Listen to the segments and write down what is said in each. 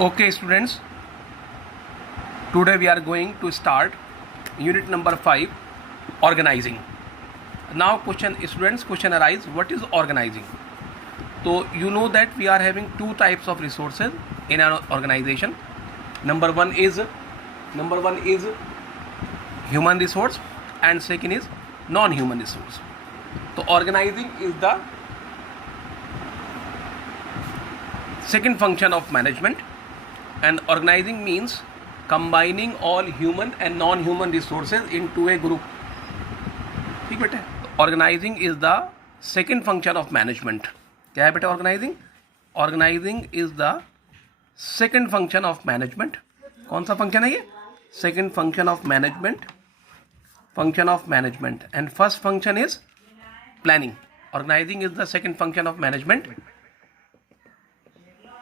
Okay, students, today we are going to start unit number 5, organizing. Now question arise, what is organizing? So you know that we are having two types of resources in an organization. Number one is human resource and second is non-human resource. So organizing is the second function of management, and organizing means combining all human and non-human resources into a group. ठीक बेटे, organizing is the second function of management. क्या है बेटे organizing is the second function of management. कौन सा function है ये? Second function of management, and first function is planning. Organizing is the second function of management.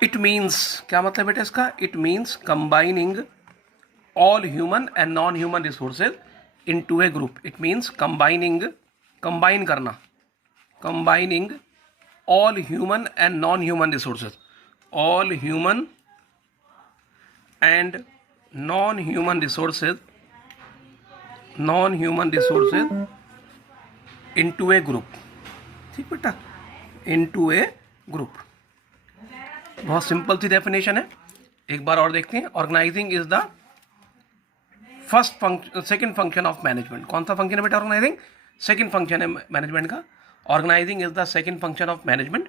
It means, क्या मतलब बेटा इसका? It means combining all human and non-human resources into a group. It means combining all human and non-human resources, into a group. ठीक बेटा, into a group. बहुत simple सी definition है, एक बार और देखते हैं. Organising is the second function of management. कौन सा फंक्शन है बेटा? ऑर्गेनाइजिंग सेकंड फंक्शन है मैनेजमेंट का. Organising is the second function of management.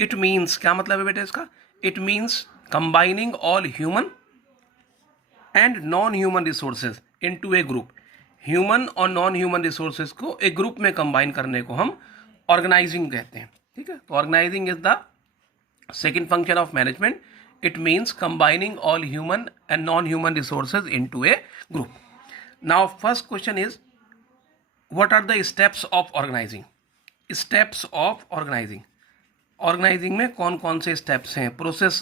It means, क्या मतलब है बेटा इसका? It means combining all human and non human resources into a group. Human और नॉन ह्यूमन रिसोर्सेज को एक ग्रुप में कंबाइन करने को हम ऑर्गेनाइजिंग कहते हैं. ठीक है, तो organising is the second function of management. It means combining all human and non-human resources into a group. Now first question is, what are the steps of organizing? Steps of organizing. Organizing में कौन कौन से steps हैं process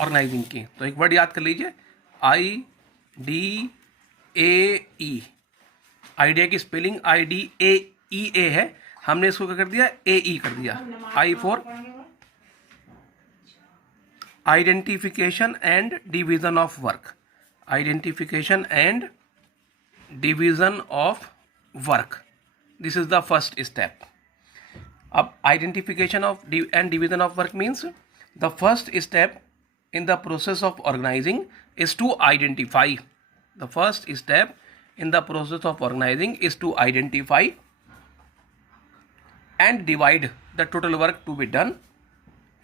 organising की? तो एक word याद कर लीजिए, IDEA. आइडिया की स्पेलिंग IDEA है, हमने इसको क्या कर दिया? AE कर दिया. I for identification and division of work. Identification and division of work. This is the first step. अब identification of and division of work means the first step in the process of organizing is to identify. The first step in the process of organizing is to identify and divide the total work to be done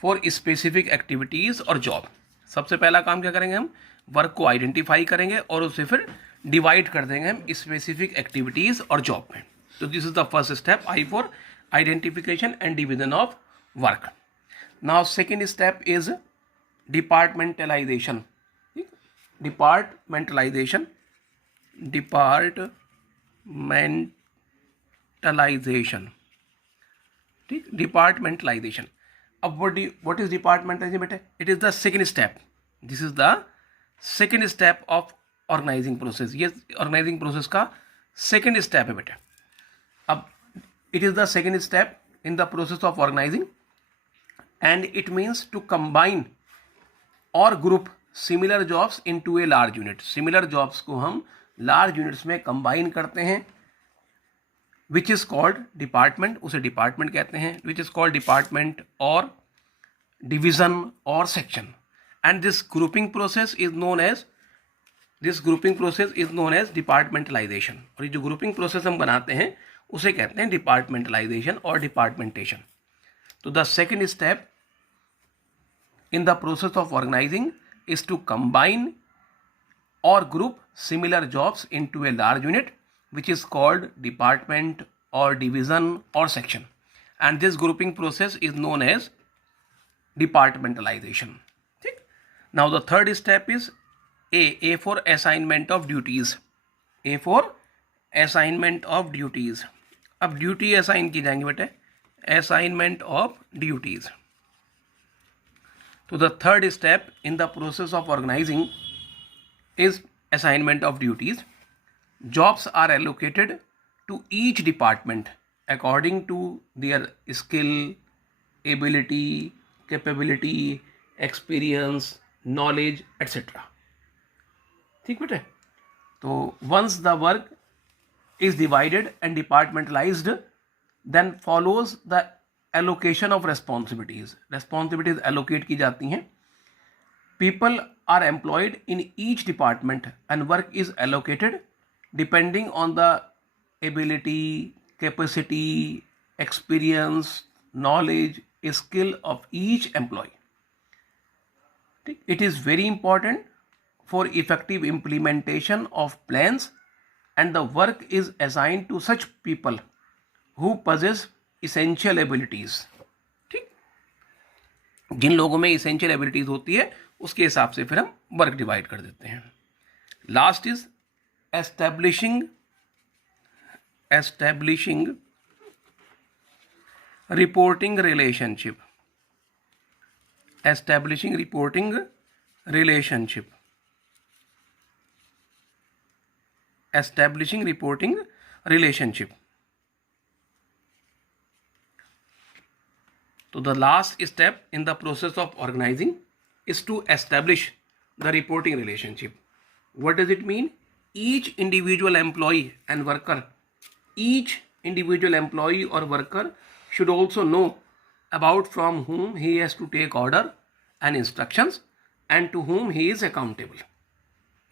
for specific activities और job. सबसे पहला काम क्या करेंगे? हम work को identify करेंगे और उसे फिर डिवाइड कर देंगे हम स्पेसिफिक एक्टिविटीज़ और जॉब में. तो this is the first step, I for identification and division of work. Now second step is departmentalisation. Departmentalisation. ठीक, डिपार्टमेंटलाइजेशन. अब what is departmentalization बेटे? It is the second step. This is the second step of organizing process. ये organizing process का second step है बेटे. अब it is the second step in the process of organizing and it means to combine or group similar jobs into a large unit. Similar jobs को हम large units में combine करते हैं, which is called department. उसे department कहते हैं, which is called department or division or section. And this grouping process is known as departmentalization. और ये जो grouping process हम बनाते हैं उसे कहते हैं departmentalization or departmentation. तो the second step in the process of organizing is to combine or group similar jobs into a large unit, which is called department or division or section, and this grouping process is known as departmentalization. ठीक. Now the third step is A for assignment of duties. A for assignment of duties. अब duty assign की जाएंगे बेटे, assignment of duties. तो the third step in the process of organizing is assignment of duties. Jobs are allocated to each department according to their skill, ability, capability, experience, knowledge, etc. ठीक बेटे. तो once the work is divided and departmentalized, then follows the allocation of responsibilities. Responsibilities allocate की जाती हैं. People are employed in each department and work is allocated depending on the ability, capacity, experience, knowledge, skill of each employee. It is very important for effective implementation of plans, and the work is assigned to such people who possess essential abilities. ठीक, जिन लोगों में essential abilities होती है उसके हिसाब से फिर हम वर्क डिवाइड कर देते हैं. Last is establishing reporting relationship. Establishing reporting relationship. Establishing reporting relationship. So the last step in the process of organizing is to establish the reporting relationship. What does it mean? Each individual employee and worker, each individual employee or worker should also know about from whom he has to take order and instructions and to whom he is accountable.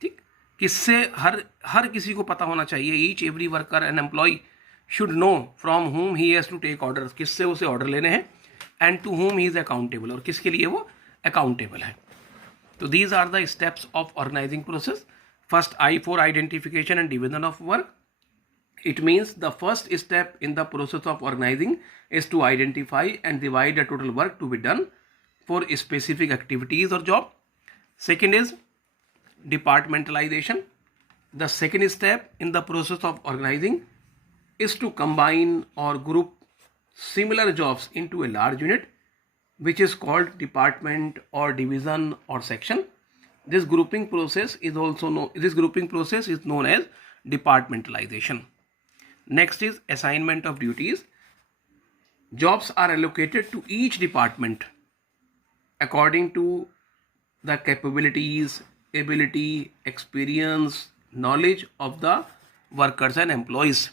ठीक, किससे हर किसी को पता होना चाहिए. Each every worker and employee should know from whom he has to take orders, किससे उसे order लेने हैं, and to whom he is accountable, और किसके लिए वो अकाउंटेबल है. तो these are the steps of organizing process. First, I for identification and division of work. It means the first step in the process of organizing is to identify and divide the total work to be done for specific activities or job. Second is departmentalization. The second step in the process of organizing is to combine or group similar jobs into a large unit, which is called department or division or section. This grouping process is known as departmentalization. Next is assignment of duties. Jobs are allocated to each department according to the capabilities, ability, experience, knowledge of the workers and employees.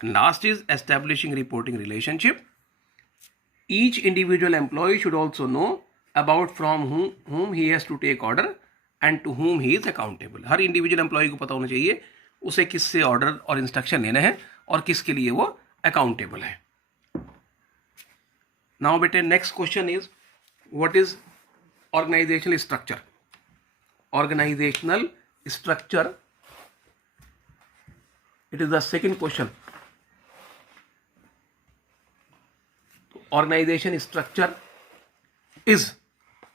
And last is establishing reporting relationship. Each individual employee should also know about from whom he has to take order and to whom he is accountable. हर individual employee को पता होना चाहिए उसे किससे order और instruction लेने हैं और किसके लिए वो अकाउंटेबल है. नाउ बेटे next question is what is organisational structure. Organisational structure, it is the second question. Organization structure is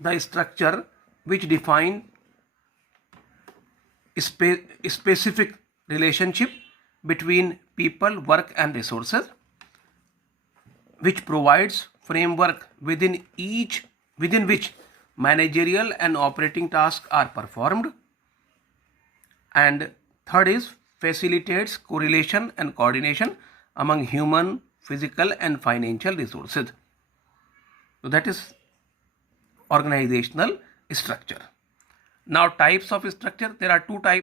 the structure which define specific relationship between people, work and resources, which provides framework within which managerial and operating tasks are performed. And third is facilitates correlation and coordination among human, physical and financial resources. So that is organizational structure. Now types of structure, there are two types.